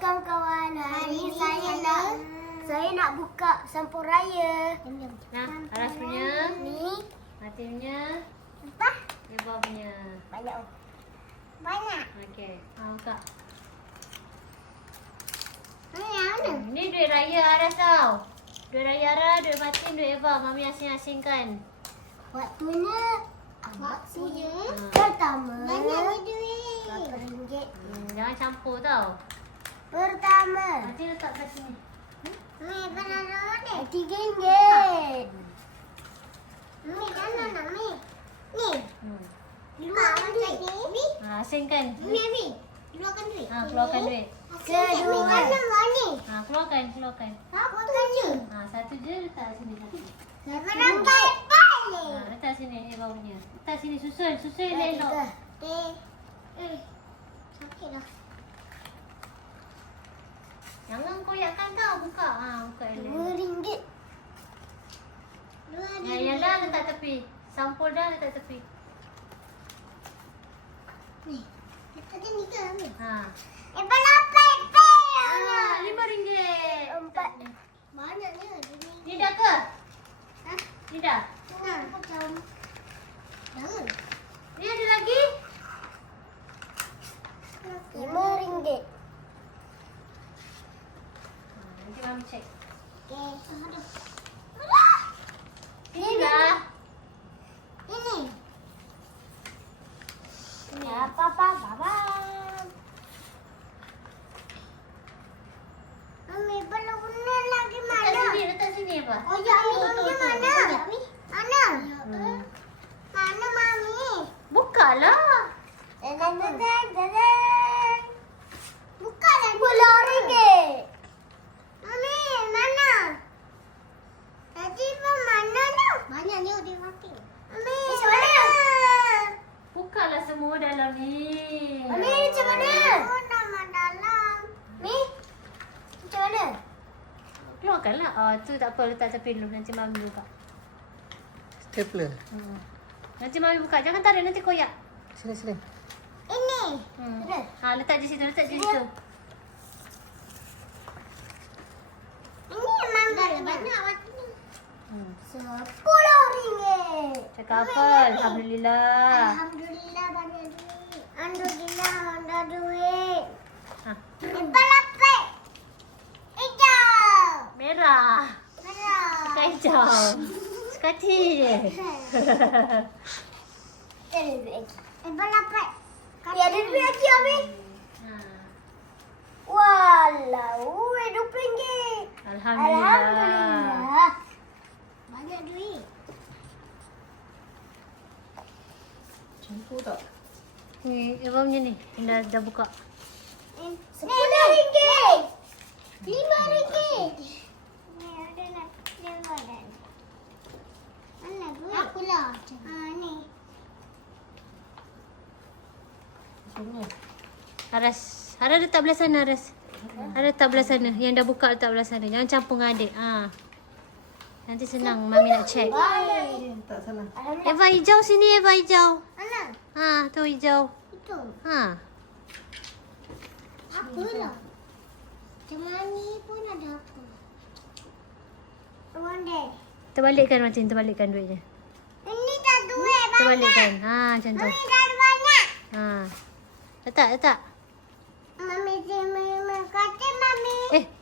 kawan-kawan. Hari ini saya nak buka sampul raya. Nah, Aras punya, Ni. Mati punya, Apa? Eva punya. Banyak. Banyak. Okey, buka. Mana? Ini duit raya Aras tau. Duit raya Aras, duit Matin, duit Eva. Mami asing-asingkan. Waktunya. Pertama. Banyak duit. RM8. Jangan campur tau. Pertama. Matin letak kat sini. RM3. Ni mana nak ni? Ni. Luarkan duit. Ni. Asingkan. Ni. Luarkan duit. Keluarkan duit. Kedua. Mana ni? Keluarkan. Apa je? Satu je letak sini. Berapa balik? Letak sini Eva punya. Letak sini, susun elok. Sakit dah. Jangan koyakkan tau, buka. Buka elok. RM2. Yang dah letak tepi. Sampul dah letak tepi. Ni. Letak ni ke? RM5. Empat. Banyaknya. Ni dah ke? Ni dah? Jangan. Ni ada lagi? RM5. Nanti Mami cek. Okey. Ini dah. Ini. Apa. Mami, belum guna lagi mana? Letak sini apa? Oh, yang ni mana? Mana? Mana, Mami? Bukalah. Buka dah. RM10. Mami, mana? Tadi pun mana dah? Mana ni udah mati. Mami, macam mana? Bukalah semua dalam ni. Mami, macam mana? Oh, nama dalam. Mi, macam mana? Keluarkanlah. Tu tak apa, letak tepi dulu. Nanti Mami buka. Stapler. Nanti Mami buka. Jangan tarik, nanti koyak. Sini. Ini. Letak di situ, Ini memang dah banyak waktu. RM10. Cakap apa? Alhamdulillah. Alhamdulillah banyak duit. Alhamdulillah ada duit. Ha. Hijau. Merah. Merah. Suka hijau. Sekati je. Ada duit lagi. Ya, ada duit lagi, Abi. Walau, RM20. Alhamdulillah. Banyak duit. Campur tak? Ni, Eva punya ni. Dah buka. RM10. RM5. Ni ada nak. Dia ada. Mana duit? Akulah. Ni. Semua. Aras letak belah sana, Aras. Aras letak belah sana. Yang dah buka letak belah sana. Jangan campur dengan adik. Nanti senang Mami nak check. Tak salah. Eva hijau sini, Eva hijau. Mana? Tu hijau. Itu. Apa lah? Cuma ni pun ada apa? Ronde. Terbalikkan Martin, terbalikkan duitnya. Ini dah duit banyak. Terbalikkan. Macam tu. Mami dah banyak. Letak. Mami kata Mami.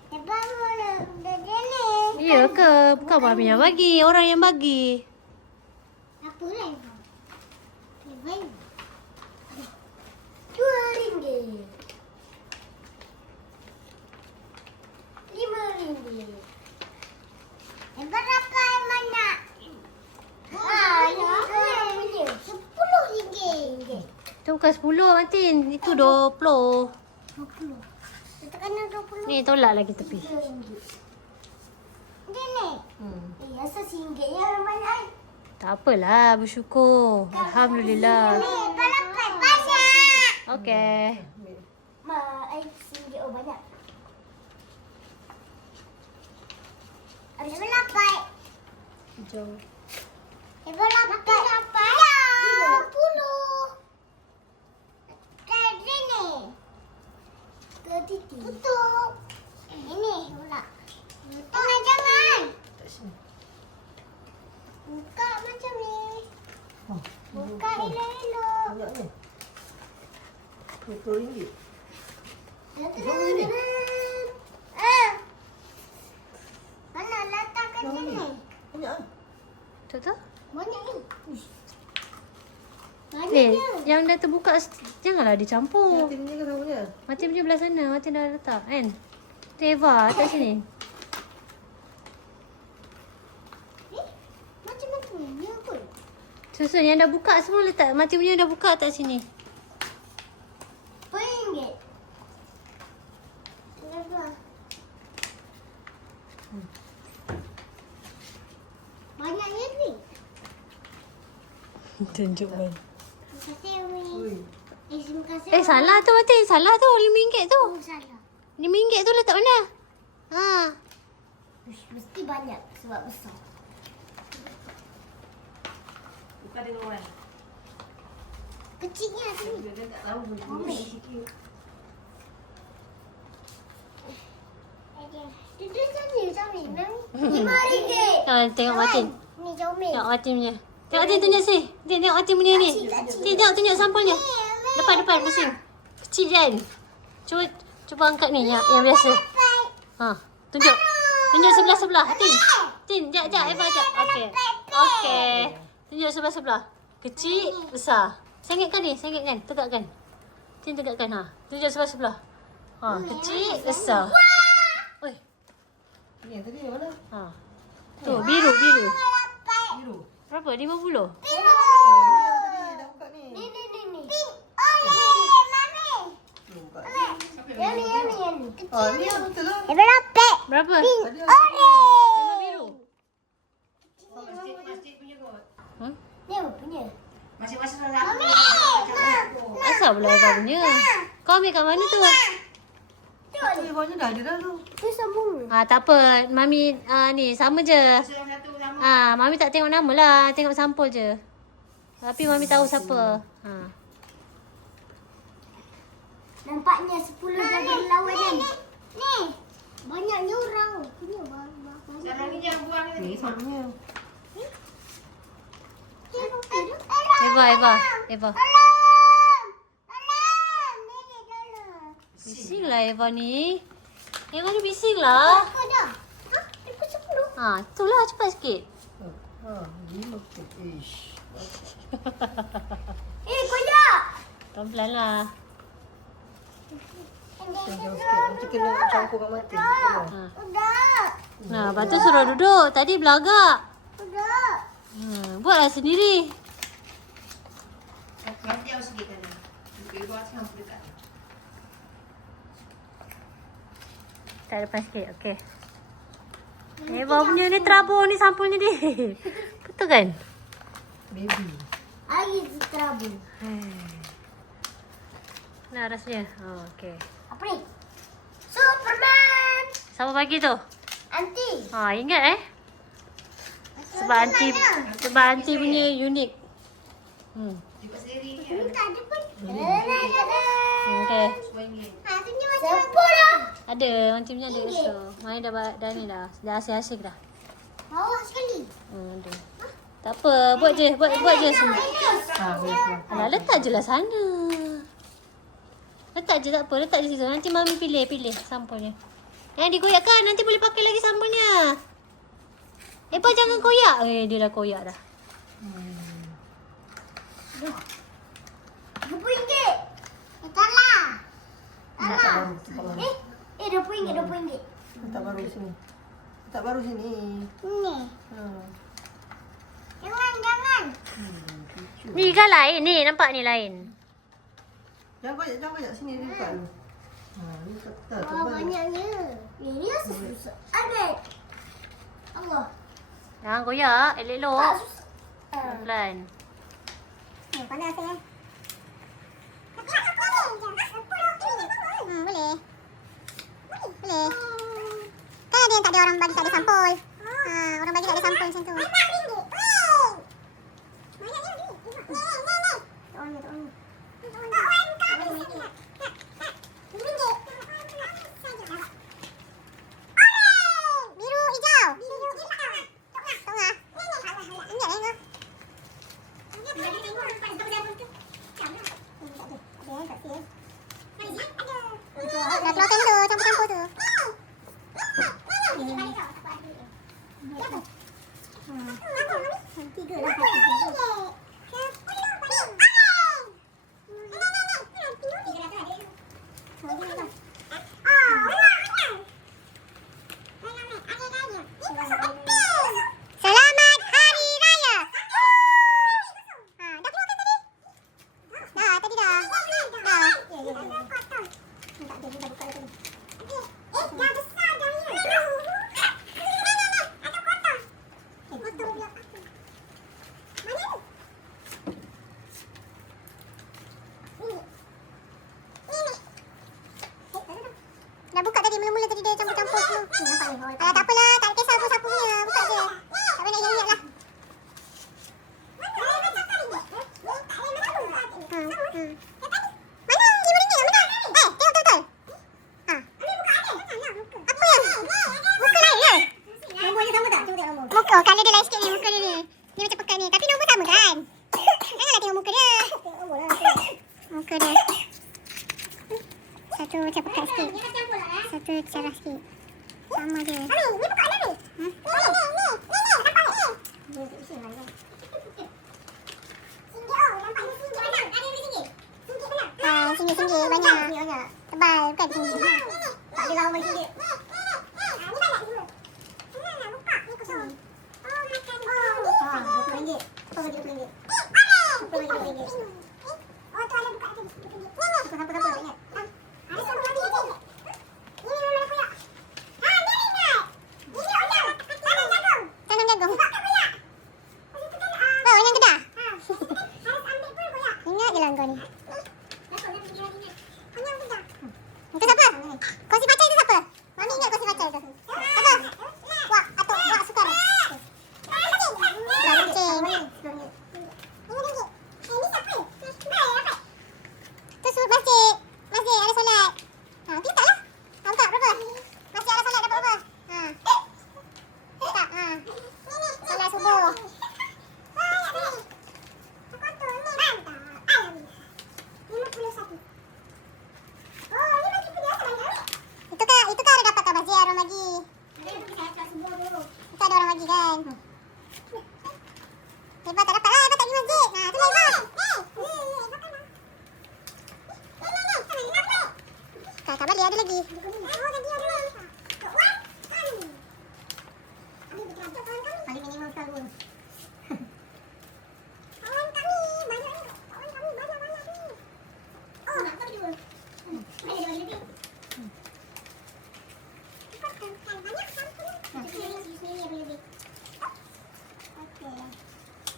Hebat mana? Dah ni. Ya ke? Bukan Mami yang bagi. Orang yang bagi. Apa lah? RM5. RM2. RM5. Berapa yang mana? Ini RM10. Tu bukan 10 Martin. Itu 20. 20. Kita kena 20. Ni tolak lagi tepi. Ini. Asal RM1 yang banyak. Tak apalah. Bersyukur. Alhamdulillah. Ni berapa banyak? Okey. RM1 banyak. Ada berapa? Hijau. Berapa? Berapa? RM10. Tadi ni. 33. tutup. Ini pula. Jangan. Tak sini. Buka macam ni. Oh, Buka elok-elok. banyak ni. RM20. Mana letak kat Yang ni. sini? Banyak ah. Tu tu. Banyak ni. Banyak Eh, dia. yang dah terbuka janganlah dicampur. Tim ni ke sama dia? Mati punya belah sana. Mati dah letak kan. Tu Eva atas sini. Macam-macam ni apa? Susun yang dah buka semua letak. Mati punya dah buka atas sini. RM1. Berapa? Banyaknya ni. Tunjuk kan. Terima kasih, Umi. Ui. Terima kasih. Eh salah tu Mati. Salah tu RM5 tu. Oh, salah. RM5 tu letak mana? Ha. Mesti banyak sebab besar. Bukan dengan orang. Kecilnya sini. Dia tak tahu pun. Umi. Sikit. Duduk sini, Mami. RM5. Tengok Mati. Ni comel. Tengok Mati punya. Tengok Mati tunjuk sini. Tengok Mati punya ni. Tengok tunjuk sampulnya. Depan pusing. Kecil kan? Cuba angkat ni yang biasa. Ha, tunjuk. Tunjuk sebelah-sebelah. Tin, jap Eva jap. Okey. Tunjuk sebelah-sebelah. Kecil, besar. Sengitkan ni, sengitkan. Tegakkan. Tin tegakkan ha. Tunjuk sebelah-sebelah. Ha, kecil, besar. Oi. Ni yang tadi yang mana? Ha. Tu biru. Biru. Berapa? 50? Oh, ni yang tadi dah buka ni. Ni. Pink. Oh, ni, Mami. Belum buka. Yang ni. Ah, ni yang betul lah. Berapa? Berapa? Tadi yang Yang biru. Ha? Ni apa punya? Asal pula Eva punya? Kau ambil kat mana tu? satu Eva-nya dah ada dah tu. Tu sambung. Tak apa. Mami ni sama je. Mami tak tengok nama lah. Tengok sampul je. Tapi Mami tahu siapa. Nampaknya 10 jaga lawanan. Ni. Banyaknya orang. Punya banyak. Ni sambungnya. Eva. Tolong. Bising lah Eva ni. Eva ni bising lah. Aku dah. Ikut 10. Itulah cepat sikit. RM5. Ish. Koyak. Pelan-pelan lah. Jauh sikit. Nanti kena campurkan mati. Udah. Lepas tu suruh duduk. Tadi belagak. Udah. Buatlah sendiri. Tak depan sikit. Okey. Eva punya ni terabur ni sampulnya ni. Betul kan? Baby. Air terabur. Nah rasanya. Okey. Apa ni? Superman. Siapa bagi tu? Aunty. Ingat Sebab anti punya unik. Ini tak ada pun. Okey. Hatinya macam apa dah? Ada, anti punya ada. So, Mai dah ni dah. Dah asyik-asyik dah. Bawah sekali. Ada. Tak apa, buat je semua. Boleh. Alah, letak je lah sana. Letak je tak apa, letak je situ. Nanti Mami pilih sampulnya. Yang digoyakkan, nanti boleh pakai lagi sampulnya. Eva jangan koyak. Dia dah koyak dah. RM20. Salah. Salah. RM20. Letak baru sini. Letak baru sini. Ni. Ha. Jangan. Cucu. Ni kan lain ni, nampak ni lain. Jangan koyak sini dia buka dulu. Ni tak. Wah, banyaknya. Ini rasa susah. Ada. Allah. Jangan koyak, elok-elok. Susah. Pelan. Panas ya. Boleh. Kan ada yang tak ada orang bagi tak ada sampul. Orang bagi tak ada sampul macam tu. Dah keluarkan dulu campur-campur tu. Tiga dah. Selamat Hari Raya. Dah keluarkan tadi? Dah, tadi dah. Dah. Dah besar dah ni. Atau kotor? Kotor pula. Mana tu? Dah buka tadi, mula-mula tadi dia campur-campur semua. Tak apalah, tak kisah pun siapa punya. Buka je. Tak payah nak ingat lah. Mana RM5? Mana? Tengok betul-betul. Apa yang? Muka lain ke? Nombornya sama tak? Cuba tengok nombor. Muka, oh, colour dia lain sikit ni. Muka dia ni. Dia macam pekat ni. Tapi nombor sama kan? Janganlah tengok muka dia. Tengok nombor lah. Muka dia. Satu macam pekat sikit. Satu cerah sikit. Sama dia. Ni buka ada ni. Ni. Nampak ni. Dia untuk isi lah. Singgit oh. Nampak ni singgit banyak. Ada RM1. Singgit banyak. Singgit-singgit banyak. Banyak. Tebal bukan singgit. Tak ada lama sikit. Ni banyak dua. Nak buka. Ni kosong. Oh, makan. RM20. Apa bagi RM20? Apa bagi RM20? Oh, tu ada buka tadi. Siapa-siapa tak ingat. Ada satu lagi. Ini memang koyak. Ni ingat. Ini oyak. Tanam jagung. Oh, yang kedah. Ingat je lah kau ni. Itu siapa? Kongsi pacar itu siapa? Mami ingat kongsi pacar itu? Apa? Wak atau wak sukan? Belah kucing. Ini siapa? Tu surut masjid. Masjid ada solat. Kita tak lah. Buka berapa? Masjid ada solat dapat berapa? Tak. Solat subuh. Itu kan ada dapat kat masjid orang bagi. Itu ada orang bagi kan. Hebat tak dapat lah. Hebat tak pergi masjid. Tu hebat. Tak balik ada lagi. Paling minimum sekali pun. Kawan kami banyak ni. Kawan kami banyak-banyak ni. Oh, nak tahu dua. Ada dua lebih. Banyak sampul. Sini ada lebih. Okey.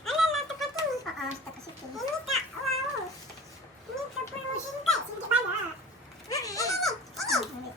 Alah, tekan tu. Tak ke situ. Ini tak. Wow. Ini 10 singgit banyak. Ini.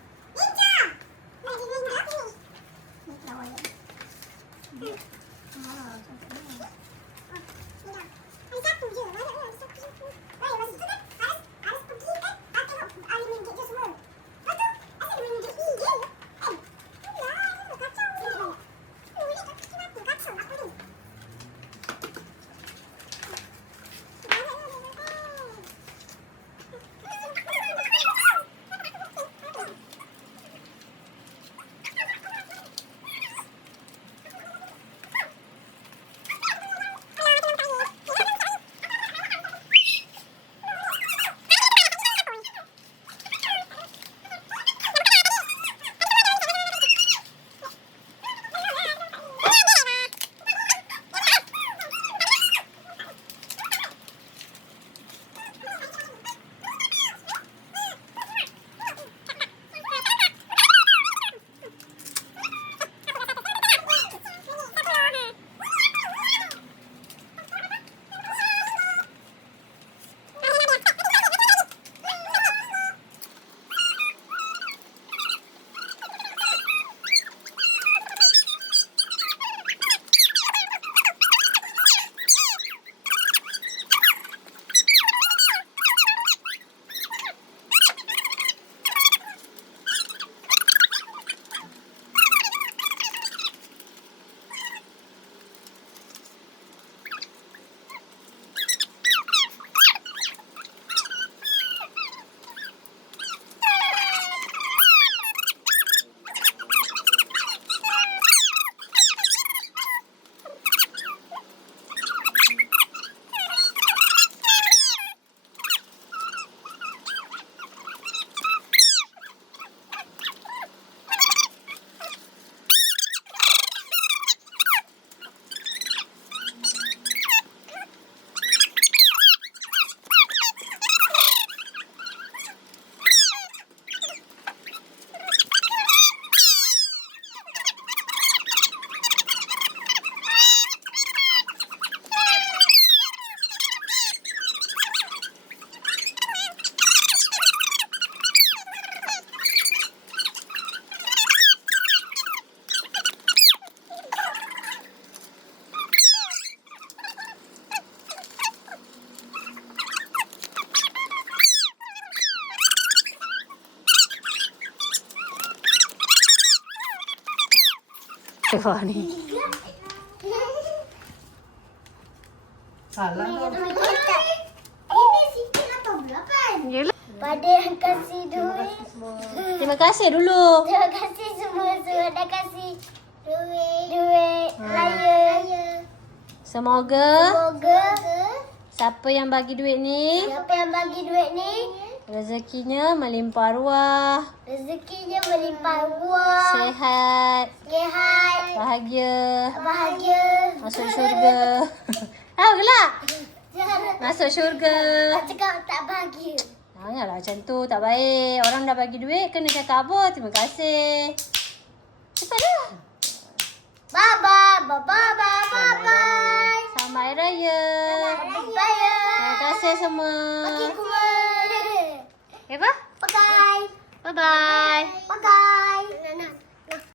Wah ni. Salah kau. Ini sikit atau berapa? Yelah. Pada yang kasih duit. Terima kasih dulu. Terima kasih semua dah kasih duit raya. Semoga Semoga siapa yang bagi duit ni siapa yang bagi duit ni rezekinya melimpah ruah, rezekinya melimpah ruah, sehat, bahagia, masuk syurga. Tahu gelak? Jangan Masuk syurga. cakap tak bahagia. Janganlah macam tu, tak baik. Orang dah bagi duit, kena cakap apa? Terima kasih. Cepatlah. Bye-bye. Bye-bye. Selamat Hari Raya. Bye. Terima kasih semua. Bagi kumar. Okay, apa? Bye. Bye-bye. Bye.